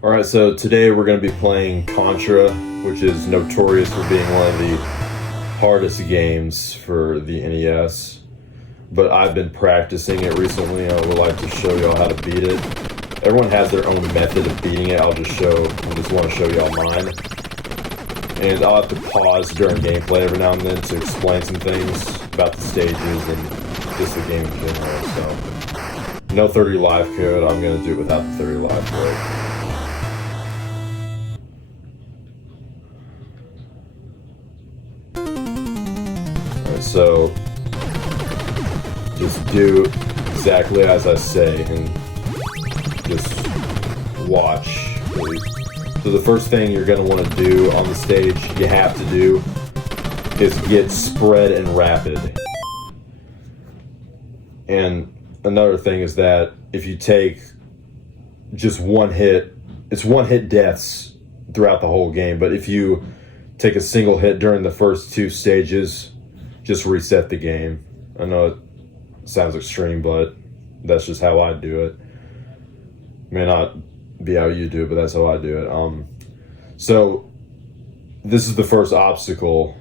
Alright, so today we're going to be playing Contra, which is notorious for being one of the hardest games for the NES. But I've been practicing it recently and I would like to show y'all how to beat it. Everyone has their own method of beating it. I just want to show y'all mine. And I'll have to pause during gameplay every now and then to explain some things about the stages and just the game in general. So, no 30 live code. I'm going to do it without the 30 live code. So, just do exactly as I say and just watch. So the first thing you're going to want to do on the stage, you have to do, is get spread and rapid. And another thing is that if you take just one hit, it's one hit deaths throughout the whole game, but if you take a single hit during the first two stages, just reset the game. I know it sounds extreme, but that's just how I do it. May not be how you do it, but that's how I do it. So this is the first obstacle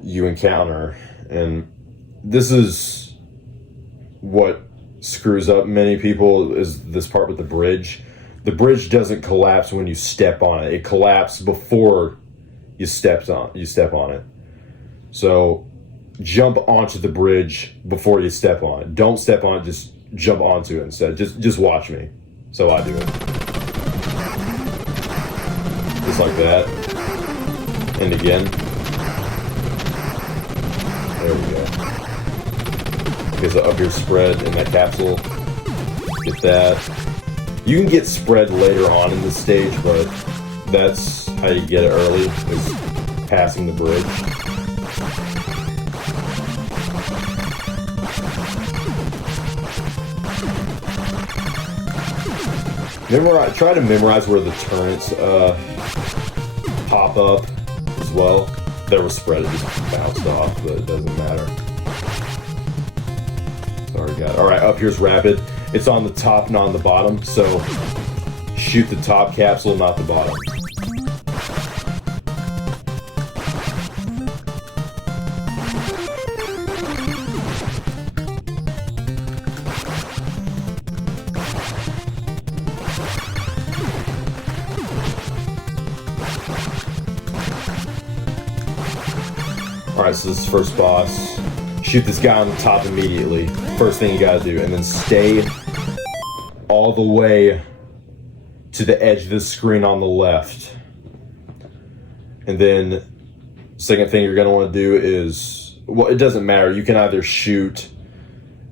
you encounter, and this is what screws up many people, is this part with the bridge. The bridge doesn't collapse when you step on it. It collapses before you step on it. So jump onto the bridge before you step on it. Don't step on it, just jump onto it instead. Just watch me. So I do it. Just like that. And again. There we go. Okay, so up here spread in that capsule. Get that. You can get spread later on in the stage, but that's how you get it early, is passing the bridge. Try to memorize where the turrets pop up as well. There was spread, it just bounced off, but it doesn't matter. Sorry, God. Alright, up here's rapid. It's on the top, not on the bottom, so shoot the top capsule, not the bottom. Alright, so this is first boss. Shoot this guy on the top immediately. First thing you gotta do. And then stay all the way to the edge of the screen on the left. And then second thing you're gonna want to do is, well, it doesn't matter. You can either shoot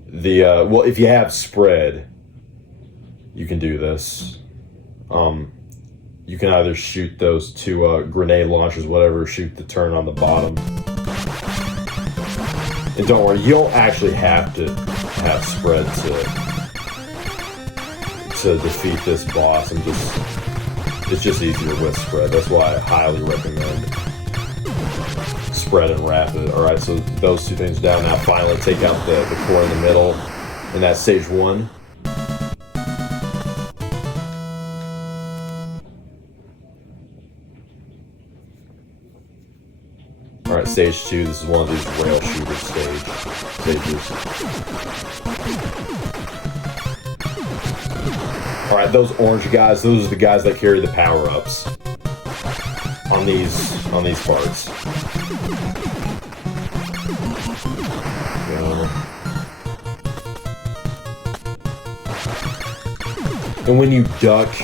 the, well, if you have spread, you can do this. You can either shoot those two grenade launchers, whatever, shoot the turn on the bottom. And don't worry, you don't actually have to have spread to defeat this boss. It's just easier with spread. That's why I highly recommend spread and rapid. Alright, so those two things down. Now finally take out the core in the middle, and that's stage one. Alright, stage two, this is one of these rail shooter stages. Alright, those orange guys, those are the guys that carry the power-ups on these parts. And when you duck,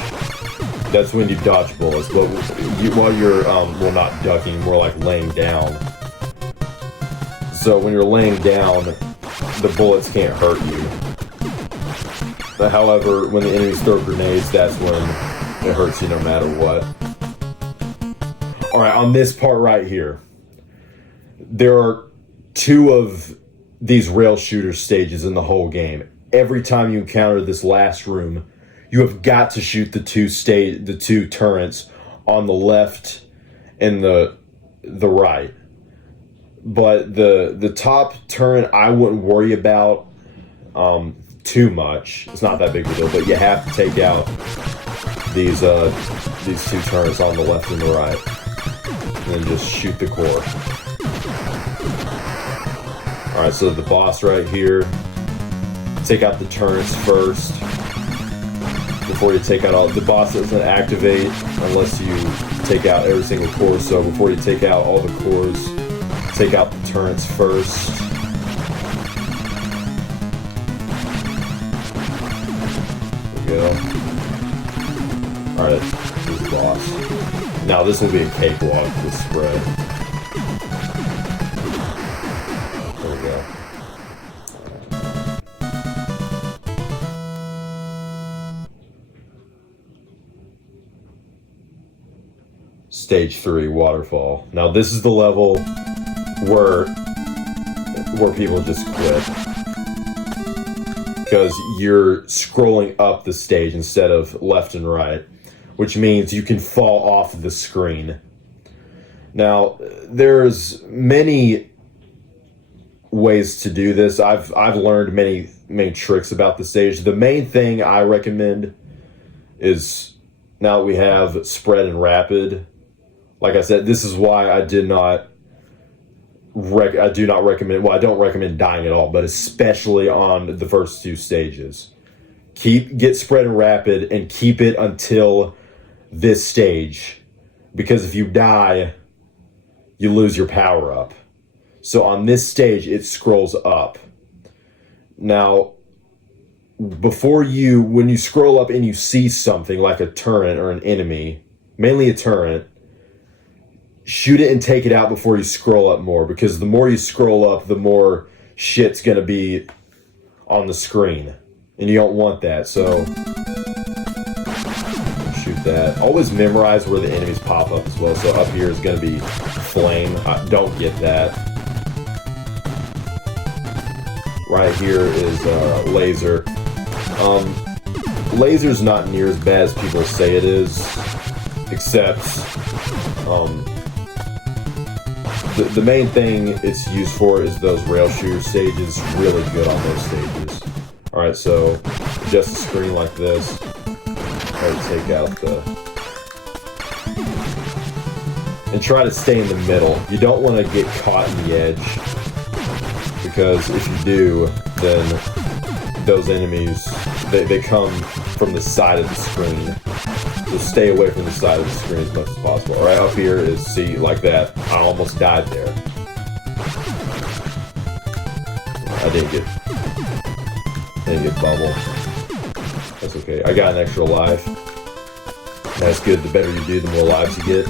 that's when you dodge bullets, but while you're, well, not ducking, more like laying down. So when you're laying down, the bullets can't hurt you. But however, when the enemies throw grenades, that's when it hurts you no matter what. Alright, on this part right here, there are two of these rail shooter stages in the whole game. Every time you encounter this last room, you have got to shoot the two turrets on the left and the right. But the top turret I wouldn't worry about too much. It's not that big of a deal, but you have to take out these two turrets on the left and the right. And then just shoot the core. Alright, so the boss right here. Take out the turrets first. Before you take out all... The boss doesn't activate unless you take out every single core. So before you take out all the cores, take out the turrets first. There we go. Alright, this is the boss. Now this will be a cakewalk with spread. There we go. Stage 3, waterfall. Now this is the level where people just quit. Because you're scrolling up the stage instead of left and right, which means you can fall off the screen. Now, there's many ways to do this. I've learned many tricks about the stage. The main thing I recommend is, now that we have spread and rapid, like I said, this is why I do not recommend, well, I don't recommend dying at all, but especially on the first two stages. Get spread and rapid and keep it until this stage, because if you die, you lose your power up. So on this stage, it scrolls up. Now, when you scroll up and you see something like a turret or an enemy, mainly a turret, shoot it and take it out before you scroll up more, because the more you scroll up, the more shit's gonna be on the screen, and you don't want that. So shoot that. Always memorize where the enemies pop up as well. So up here is gonna be flame. Don't get that. Right here is laser. Laser's not near as bad as people say it is, except the main thing it's used for is those rail shooter stages. Really good on those stages. Alright, so adjust the screen like this. Try to take out and try to stay in the middle. You don't want to get caught in the edge, because if you do, then those enemies, they come from the side of the screen. So stay away from the side of the screen as much as possible. Alright, up here is, see, like that. I almost died there. I didn't get bubble. That's okay. I got an extra life. That's good. The better you do, the more lives you get.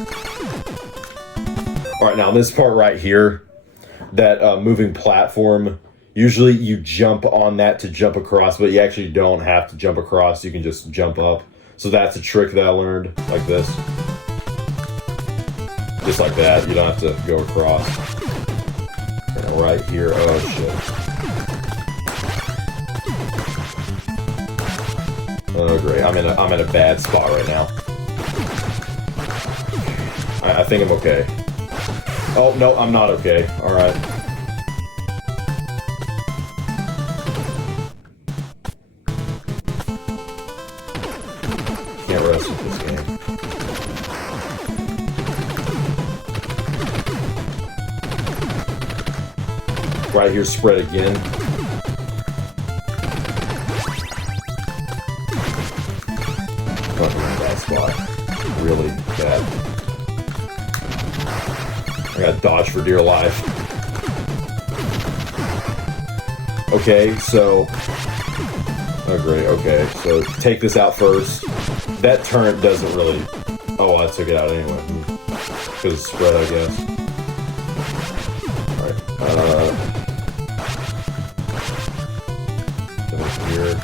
Alright, now this part right here, that moving platform, usually you jump on that to jump across, but you actually don't have to jump across. You can just jump up. So that's a trick that I learned, like this. Just like that, you don't have to go across. And right here, oh shit. Oh great, I'm in a bad spot right now. I think I'm okay. Oh no, I'm not okay, alright. Can't rest with this game. Right here, spread again. Fucking bad spot. Really bad. I gotta dodge for dear life. Okay, so... Oh great, okay. So take this out first. That turret doesn't really... Oh, I took it out anyway. Because it's spread, I guess. Alright, down here.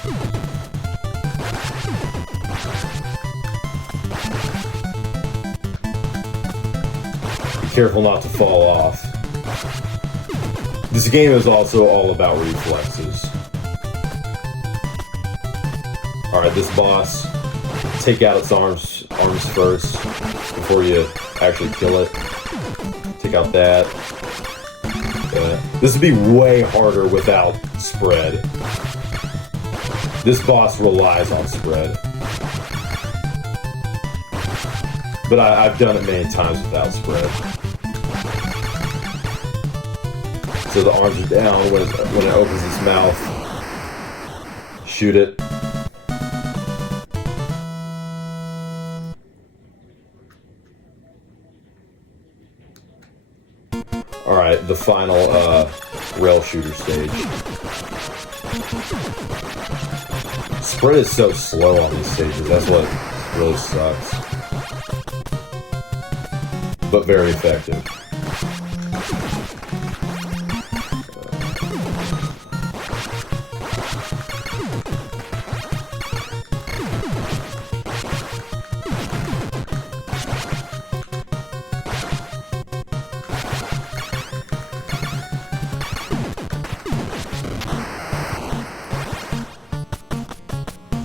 Be careful not to fall off. This game is also all about reflexes. Alright, this boss, take out its arms first before you actually kill it. Take out that. This would be way harder without spread. This boss relies on spread. But I've done it many times without spread. So the arms are down when it opens its mouth. Shoot it. Alright, the final rail shooter stage. Spread is so slow on these stages, that's what really sucks. But very effective.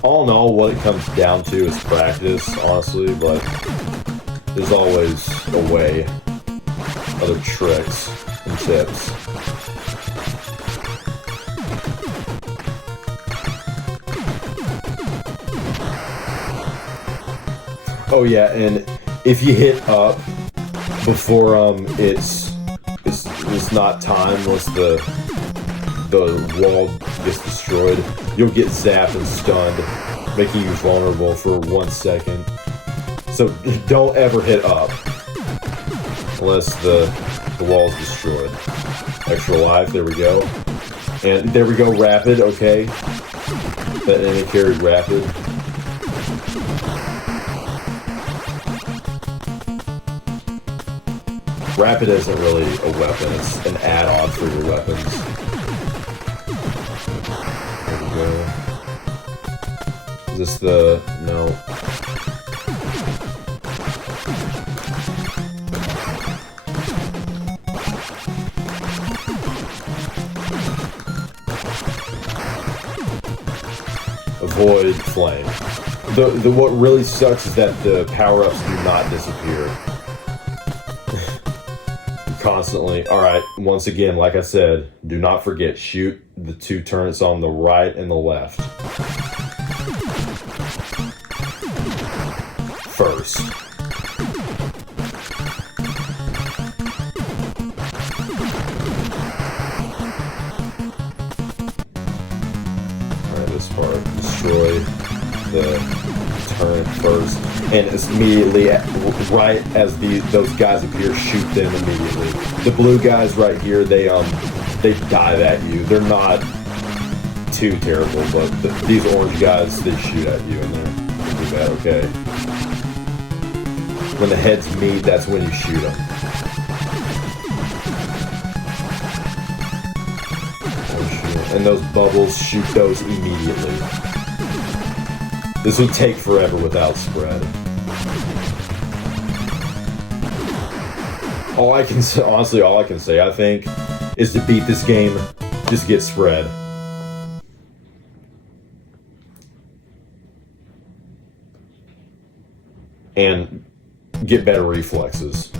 All in all, what it comes down to is practice, honestly, but there's always a way, other tricks and tips. Oh yeah, and if you hit up before it's not timed, once the wall gets destroyed, you'll get zapped and stunned, making you vulnerable for 1 second. So don't ever hit up unless the wall is destroyed. Extra life, there we go. And there we go, rapid, okay. That enemy carried rapid. Rapid isn't really a weapon, it's an add-on for your weapons. There we go. Is this the... no. Avoid flame. What really sucks is that the power-ups do not disappear. Constantly. Alright, once again, like I said, do not forget, shoot the 2 turrets on the right and the left. First. Alright, this part. Destroy the turret first. And it's immediately, right as those guys appear, shoot them immediately. The blue guys right here, they dive at you. They're not too terrible, but these orange guys, they shoot at you and they're pretty bad, okay? When the heads meet, that's when you shoot them. Oh, shit. And those bubbles, shoot those immediately. This would take forever without spread. All I can say, honestly, all I can say, I think, is to beat this game, just get spread. And get better reflexes.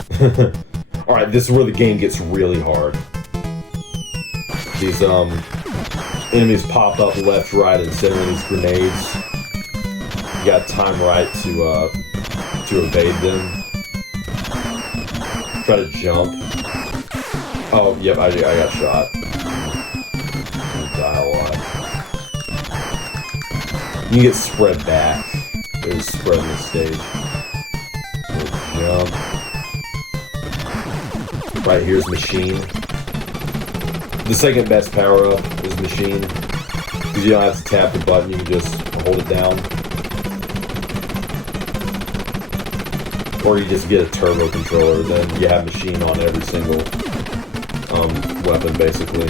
Alright, this is where the game gets really hard. These enemies pop up left, right, and center of these grenades. You gotta time right to evade them. Try to jump. Oh, yep, I got shot. I die a lot. You can get spread back. There's spread in the stage. Jump. Right here's machine. The second best power up is machine. Because you don't have to tap the button, you can just hold it down. Or you just get a turbo controller, then you have machine on every single weapon, basically.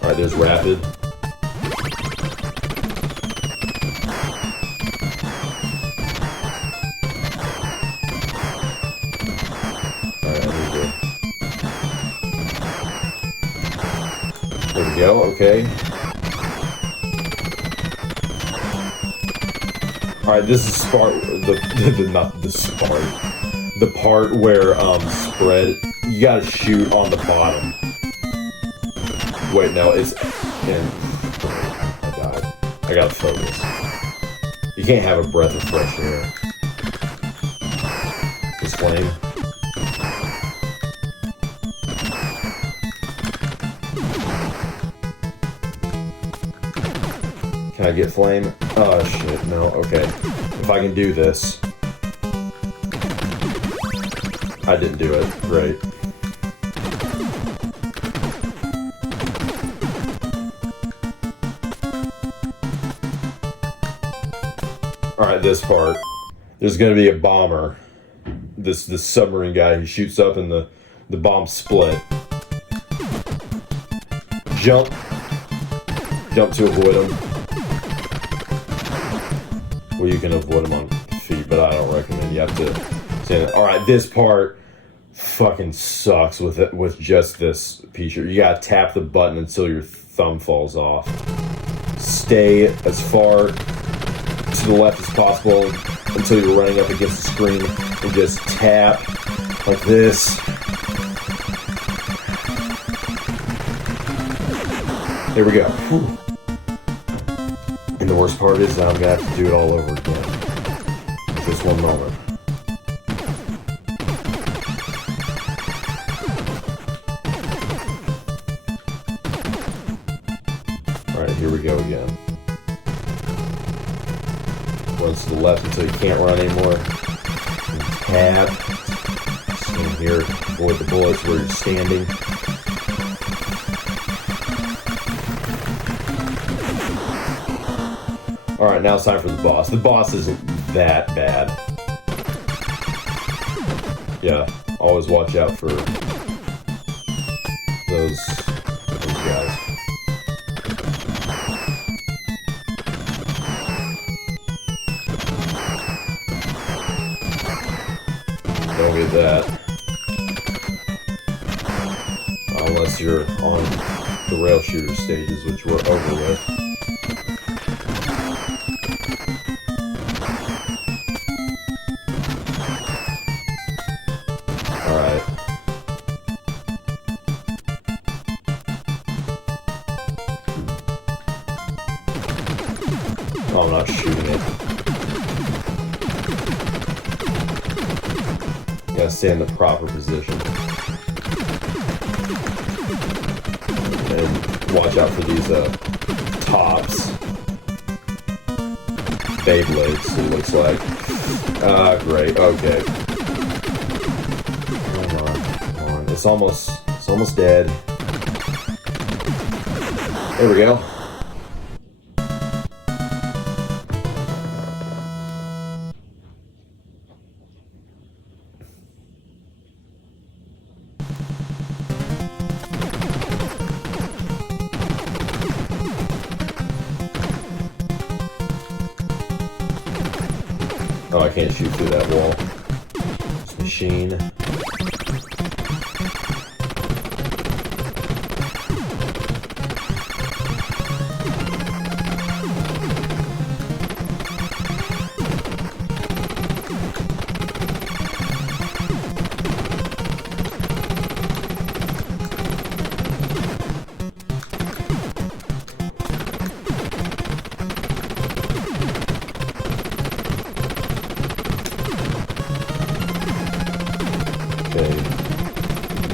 Alright, there's rapid. Alright, there we go, okay. Alright, this is the part where, spread, you gotta shoot on the bottom. Wait, no, it's, I died. I gotta focus. You can't have a breath of fresh air. This flame. Can I get flame? Oh shit, no, okay. If I can do this. I didn't do it. Great. Alright, this part. There's gonna be a bomber. This submarine guy who shoots up and the bomb split. Jump. Jump to avoid him. Well, you can avoid him on feet, but I don't recommend you have to stand there. Alright, this part fucking sucks with just this feature. You gotta tap the button until your thumb falls off. Stay as far to the left as possible until you're running up against the screen and just tap like this. There we go. Whew. And the worst part is that I'm gonna have to do it all over again. Just one moment. Alright, here we go again. Runs to the left until you can't run anymore. And tap. Stand here, avoid the bullets where you're standing. Alright, now it's time for the boss. The boss isn't that bad. Yeah, always watch out for those guys. Don't get that. Unless you're on the rail shooter stages, which we're over with. Alright. Oh, I'm not shooting it. Gotta stay in the proper position. And watch out for these tops. Beyblades, it looks like. Great, okay. Come on. It's almost dead. There we go. Oh, I can't shoot through that wall. This machine.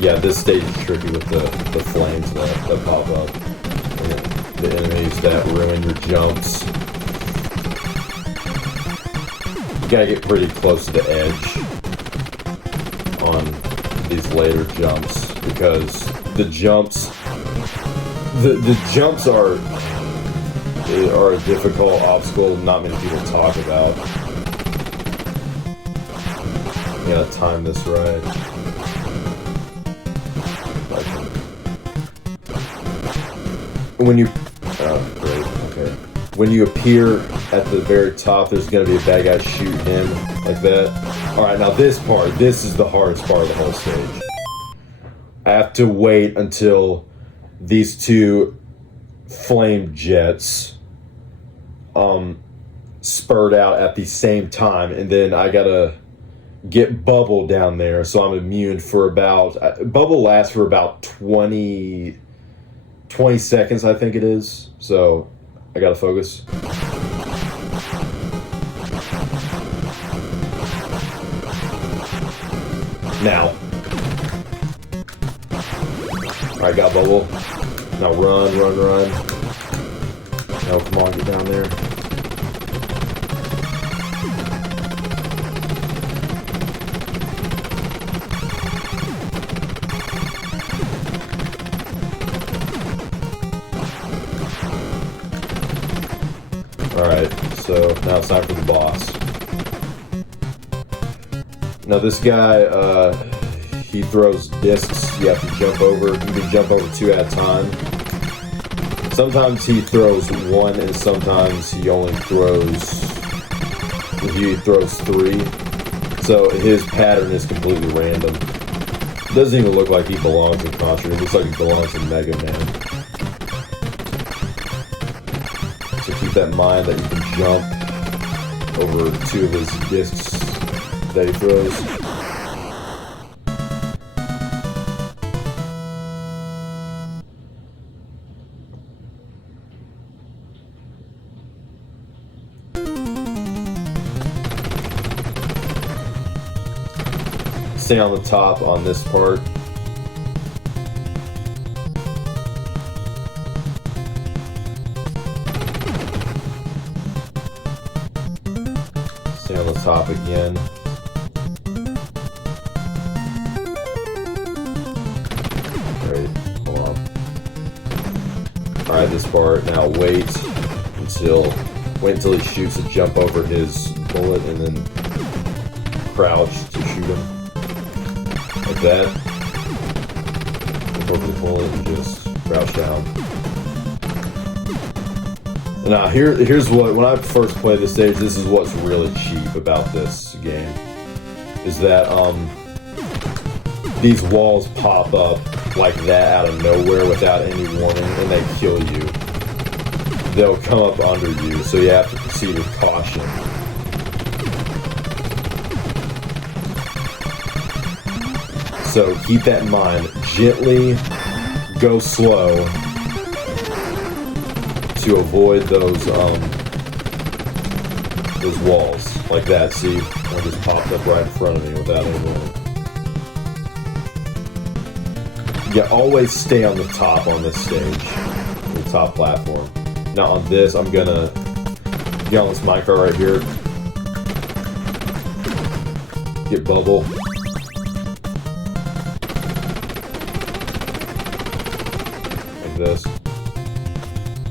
Yeah, this stage is tricky with the flames that pop up. And the enemies that ruin your jumps. You gotta get pretty close to the edge on these later jumps because the jumps are a difficult obstacle not many people talk about. You gotta time this right. When you when you appear at the very top, there's gonna be a bad guy shooting him like that. Alright, now this is the hardest part of the whole stage. I have to wait until these two flame jets spurt out at the same time, and then I gotta get Bubble down there, so I'm immune for about Bubble lasts for about 20 seconds, I think it is. So I gotta focus. Now. Alright, got bubble. Now run, run, run. No, come on, get down there. Alright, so now it's time for the boss. Now this guy, he throws discs you have to jump over. You can jump over 2 at a time. Sometimes he throws 1 and sometimes he only throws... he throws 3. So his pattern is completely random. It doesn't even look like he belongs in Contra. It looks like he belongs in Mega Man. So keep that in mind that you can jump over 2 of his discs that he throws. Stay on the top on this part. Stay on the top again. Great, hold on. Alright, this part, now wait until he shoots a jump over his bullet and then crouch to shoot him. Like that. Look over the bullet and just crouch down. Now here's what, when I first played this stage, this is what's really cheap about this game. Is that these walls pop up like that out of nowhere without any warning and they kill you. They'll come up under you, so you have to proceed with caution. So keep that in mind. Gently go slow to avoid those walls like that. See, one just popped up right in front of me without any warning. Yeah, always stay on the top on this stage, the top platform. Now on this, I'm gonna get on this minecart right here. Get bubble. This.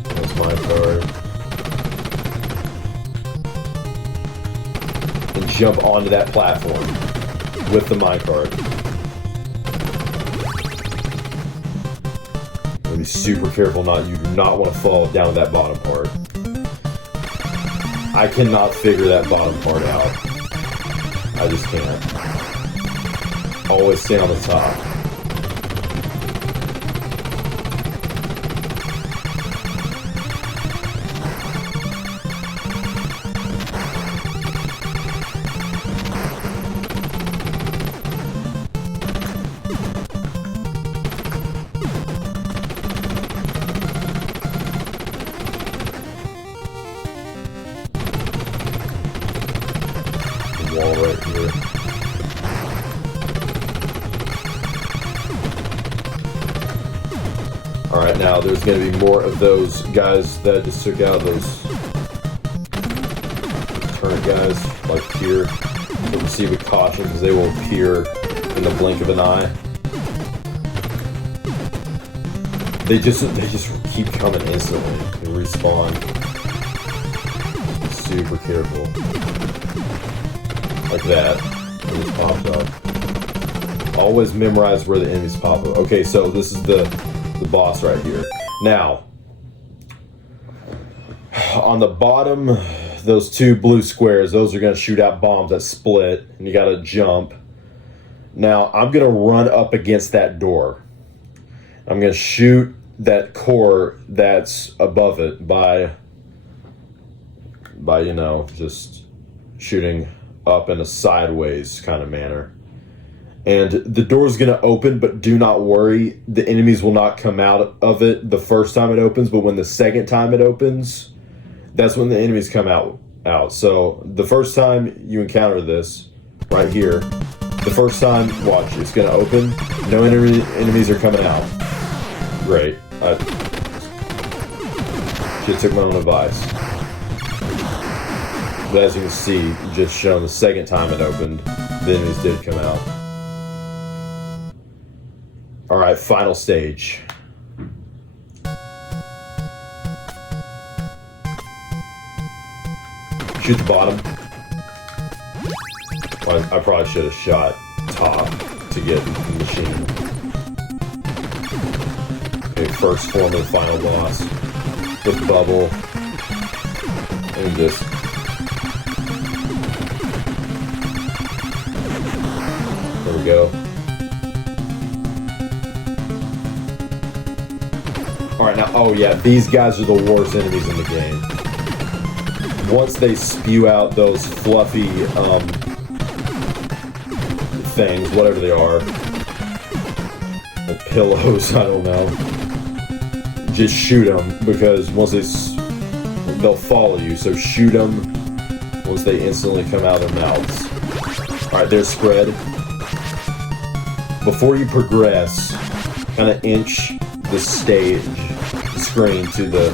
That's my card. And jump onto that platform with the minecart. Be super careful. You do not want to fall down that bottom part. I cannot figure that bottom part out. I just can't. Always stay on the top. Wall right here. Alright, now there's going to be more of those guys that just took out those turret guys, like here. So proceed with caution because they will appear in the blink of an eye. They just keep coming instantly. They respawn. Super careful. Like that. It just pops up. Always memorize where the enemies pop up. Okay, so this is the boss right here. Now, on the bottom, those 2 blue squares, those are going to shoot out bombs that split, and you got to jump. Now, I'm going to run up against that door. I'm going to shoot that core that's above it by you know, just shooting up in a sideways kind of manner. And the door's going to open, but do not worry. The enemies will not come out of it the first time it opens, but when the second time it opens, that's when the enemies come out. So the first time you encounter this, right here, The first time, watch, it's gonna open. No enemies are coming out. Great. Shit took my own advice. But as you can see, just shown the second time it opened, the enemies did come out. Alright, final stage. Shoot the bottom. I probably should have shot top to get the machine. Okay, first form of the final boss. With the bubble. And just... There we go. Alright, now, oh yeah, these guys are the worst enemies in the game. Once they spew out those fluffy, things, whatever they are, like pillows, I don't know, just shoot them, because once they'll follow you, so shoot them once they instantly come out of their mouths. Alright, they're spread. Before you progress, kind of inch the screen to the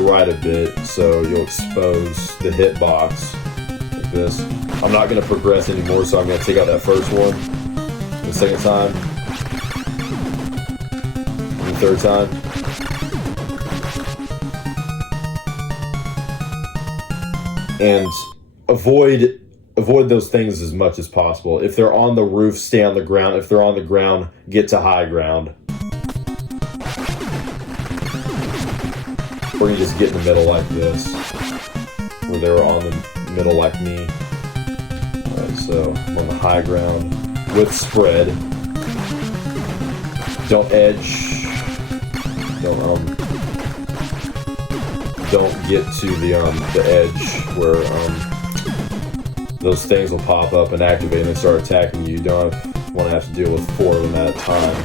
right a bit, so you'll expose the hitbox like this. I'm not going to progress anymore, so I'm going to take out that first one, the second time, and the third time. And avoid those things as much as possible. If they're on the roof, stay on the ground. If they're on the ground, get to high ground. We're gonna just get in the middle like this, where they were on the middle like me. Alright, so I'm on the high ground with spread. Don't edge. Don't get to the edge where those things will pop up and activate and start attacking you. You don't want to have to deal with 4 of them at a time.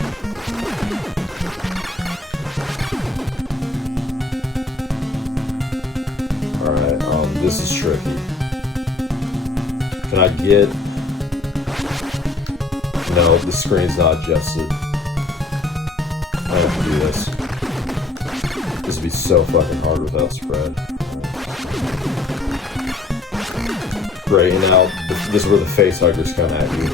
Alright, this is tricky. Can I get... No, the screen's not adjusted. I have to do this. This would be so fucking hard without spread. Right. Great, and now this is where the facehuggers come at you.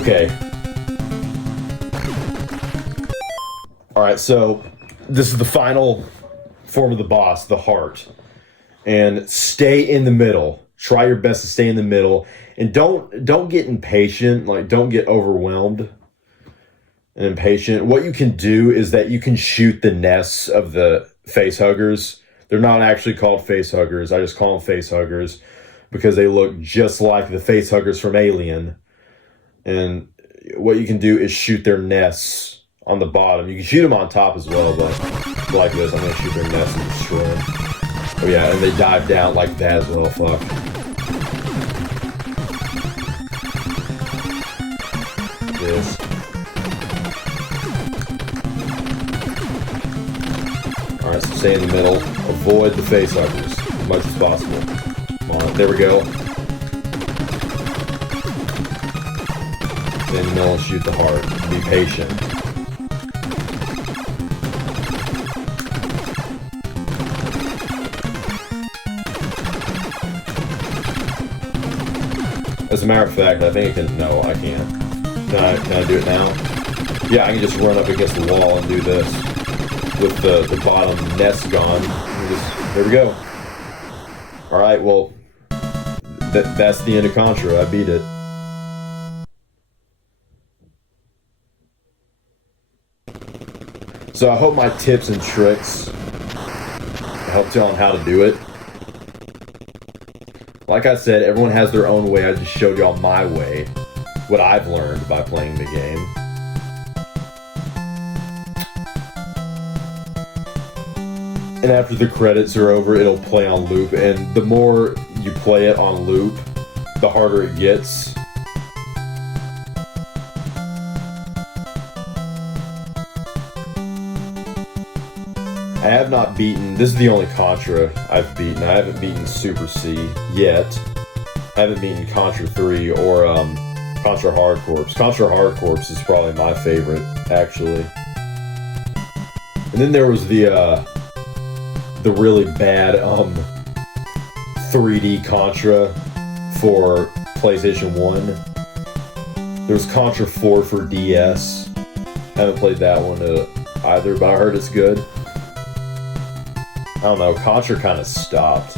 Okay. Alright, so this is the final form of the boss, the heart. And stay in the middle. Try your best to stay in the middle. And don't get impatient, like don't get overwhelmed and impatient. What you can do is that you can shoot the nests of the facehuggers. They're not actually called facehuggers. I just call them facehuggers because they look just like the facehuggers from Alien. And what you can do is shoot their nests on the bottom. You can shoot them on top as well, but like this, I'm gonna shoot their nests and destroy them. Oh yeah, and they dive down like that as well, fuck. This. Alright, so stay in the middle. Avoid the facehuggers as much as possible. Come on, there we go. Stay in the middle and shoot the heart. Be patient. As a matter of fact, I think I can... No, I can't. Can I do it now? Yeah, I can just run up against the wall and do this. With the bottom nest gone. There we go. Alright, well... That's the end of Contra. I beat it. So I hope my tips and tricks helped you on how to do it. Like I said, everyone has their own way. I just showed y'all my way. What I've learned by playing the game. And after the credits are over, it'll play on loop. And the more you play it on loop, the harder it gets. I have not beaten, this is the only Contra I've beaten. I haven't beaten Super C yet. I haven't beaten Contra 3 or Contra Hard Corps. Contra Hard Corps is probably my favorite, actually. And then there was the really bad 3D Contra for PlayStation 1. There was Contra 4 for DS. I haven't played that one either, but I heard it's good. I don't know, Contra kind of stopped.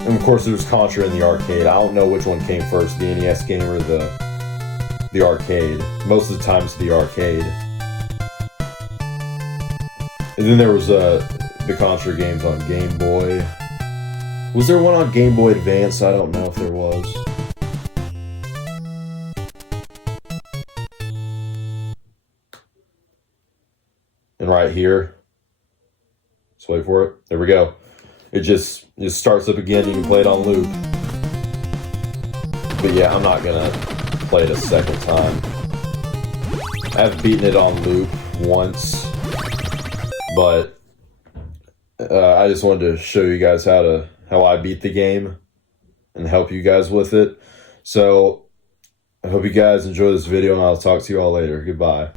And of course there's Contra in the arcade. I don't know which one came first, the NES game or the arcade. Most of the time it's the arcade. And then there was the Contra games on Game Boy. Was there one on Game Boy Advance? I don't know if there was. And right here, let's wait for it. There we go. It just starts up again. You can play it on loop. But yeah, I'm not gonna play it a second time. I've beaten it on loop once, but I just wanted to show you guys how I beat the game and help you guys with it. So I hope you guys enjoy this video, and I'll talk to you all later. Goodbye.